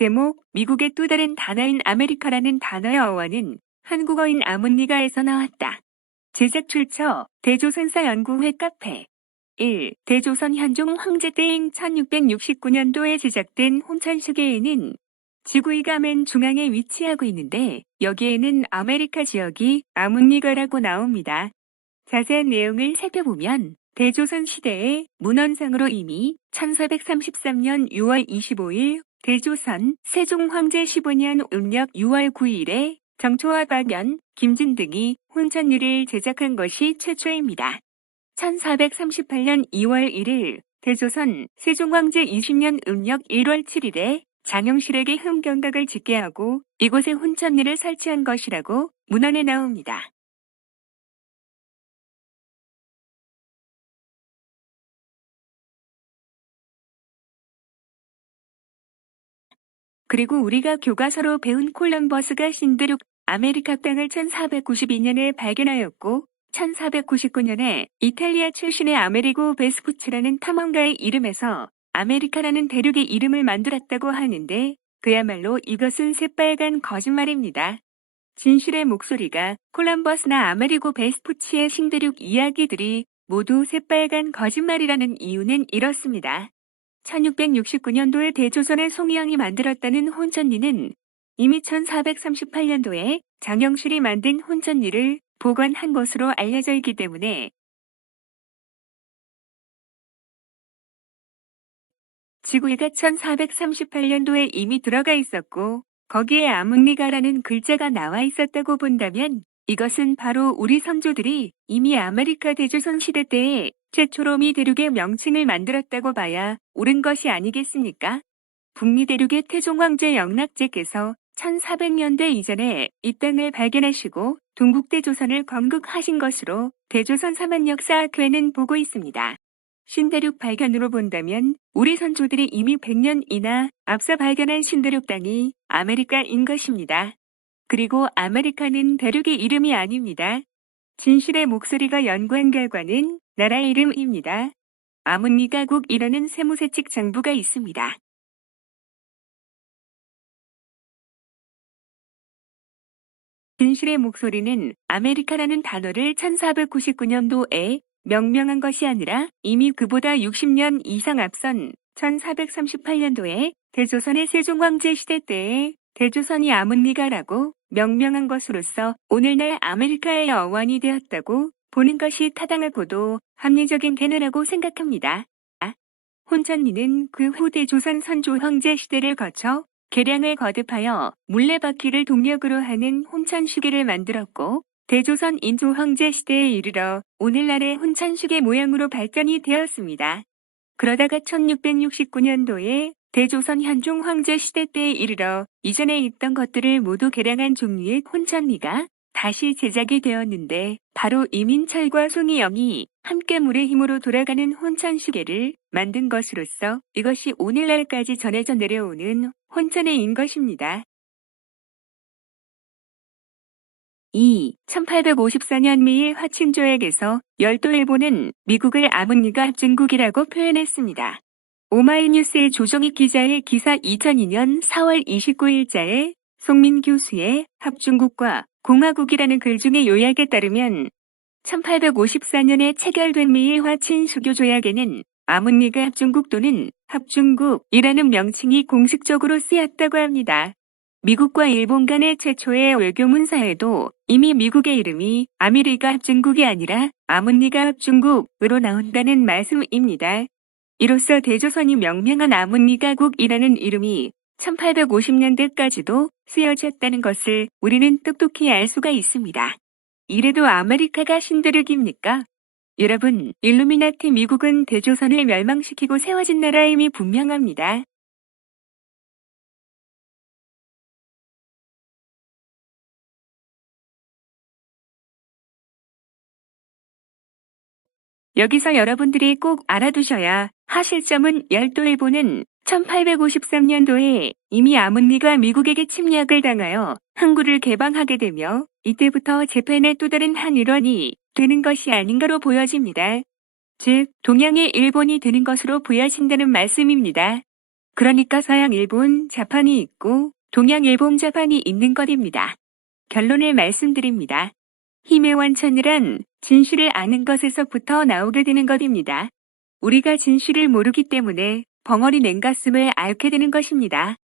제목, 미국의 또 다른 단어인 아메리카라는 단어의 어원은 한국어인 아몬니가에서 나왔다. 제작 출처, 대조선사 연구회 카페. 1. 대조선 현종 황제 때인 1669년도에 제작된 혼천시계에는 지구이가 맨 중앙에 위치하고 있는데 여기에는 아메리카 지역이 아몬니가라고 나옵니다. 자세한 내용을 살펴보면 대조선 시대의 문헌상으로 이미 1433년 6월 25일 대조선 세종황제 15년 음력 6월 9일에 정초와 박연, 김진 등이 혼천리를 제작한 것이 최초입니다. 1438년 2월 1일 대조선 세종황제 20년 음력 1월 7일에 장영실에게 흠경각을 짓게 하고 이곳에 혼천리를 설치한 것이라고 문헌에 나옵니다. 그리고 우리가 교과서로 배운 콜럼버스가 신대륙 아메리카 땅을 1492년에 발견하였고 1499년에 이탈리아 출신의 아메리고 베스푸치라는 탐험가의 이름에서 아메리카라는 대륙의 이름을 만들었다고 하는데 그야말로 이것은 새빨간 거짓말입니다. 진실의 목소리가 콜럼버스나 아메리고 베스푸치의 신대륙 이야기들이 모두 새빨간 거짓말이라는 이유는 이렇습니다. 1669년도에 대조선의 송희영이 만들었다는 혼천리는 이미 1438년도에 장영실이 만든 혼천리를 복원한 것으로 알려져 있기 때문에 지구가 1438년도에 이미 들어가 있었고 거기에 아문리가라는 글자가 나와 있었다고 본다면 이것은 바로 우리 선조들이 이미 아메리카 대조선 시대 때에 최초로 미 대륙의 명칭을 만들었다고 봐야 옳은 것이 아니겠습니까? 북미 대륙의 태종황제 영락제께서 1400년대 이전에 이 땅을 발견하시고 동국대조선을 건국하신 것으로 대조선 사만역사학회는 보고 있습니다. 신대륙 발견으로 본다면 우리 선조들이 이미 100년이나 앞서 발견한 신대륙 땅이 아메리카인 것입니다. 그리고 아메리카는 대륙의 이름이 아닙니다. 진실의 목소리가 연구한 결과는 나라 이름입니다. 아문리가국이라는 세무세칙 장부가 있습니다. 진실의 목소리는 아메리카라는 단어를 1499년도에 명명한 것이 아니라 이미 그보다 60년 이상 앞선 1438년도에 대조선의 세종황제 시대 때에 대조선이 아문리가라고 명명한 것으로서 오늘날 아메리카의 어원이 되었다고 보는 것이 타당하고도 합리적인 개념이라고 생각합니다. 혼천리는 그 후 대조선 선조 황제 시대를 거쳐 개량을 거듭하여 물레바퀴를 동력으로 하는 혼천시계를 만들었고 대조선 인조 황제 시대에 이르러 오늘날의 혼천시계 모양으로 발전이 되었습니다. 그러다가 1669년도에 대조선 현종 황제 시대 때에 이르러 이전에 있던 것들을 모두 개량한 종류의 혼천리가 다시 제작이 되었는데 바로 이민철과 송희영이 함께 물의 힘으로 돌아가는 혼천시계를 만든 것으로서 이것이 오늘날까지 전해져 내려오는 혼천의인 것입니다. 2. 1854년 미일 화친조약에서 열도일보는 미국을 아문리가 합중국이라고 표현했습니다. 오마이뉴스의 조정익 기자의 기사 2002년 4월 29일자에 송민 교수의 합중국과 공화국이라는 글 중에 요약에 따르면 1854년에 체결된 미일 화친수교 조약에는 아문리가 합중국 또는 합중국이라는 명칭이 공식적으로 쓰였다고 합니다. 미국과 일본 간의 최초의 외교문서에도 이미 미국의 이름이 아메리카 합중국이 아니라 아문리가 합중국으로 나온다는 말씀입니다. 이로써 대조선이 명명한 아문리가국이라는 이름이 1850년대까지도 쓰여졌다는 것을 우리는 똑똑히 알 수가 있습니다. 이래도 아메리카가 신대륙입니까? 여러분, 일루미나티 미국은 대조선을 멸망시키고 세워진 나라임이 분명합니다. 여기서 여러분들이 꼭 알아두셔야 하실 점은 열도일보는 1853년도에 이미 아문리가 미국에게 침략을 당하여 항구를 개방하게 되며 이때부터 재팬의 또 다른 한 일원이 되는 것이 아닌가로 보여집니다. 즉, 동양의 일본이 되는 것으로 보여진다는 말씀입니다. 그러니까 서양 일본, 자판이 있고 동양 일본, 자판이 있는 것입니다. 결론을 말씀드립니다. 힘의 원천이란 진실을 아는 것에서부터 나오게 되는 것입니다. 우리가 진실을 모르기 때문에 벙어리 냉가슴을 앓게 되는 것입니다.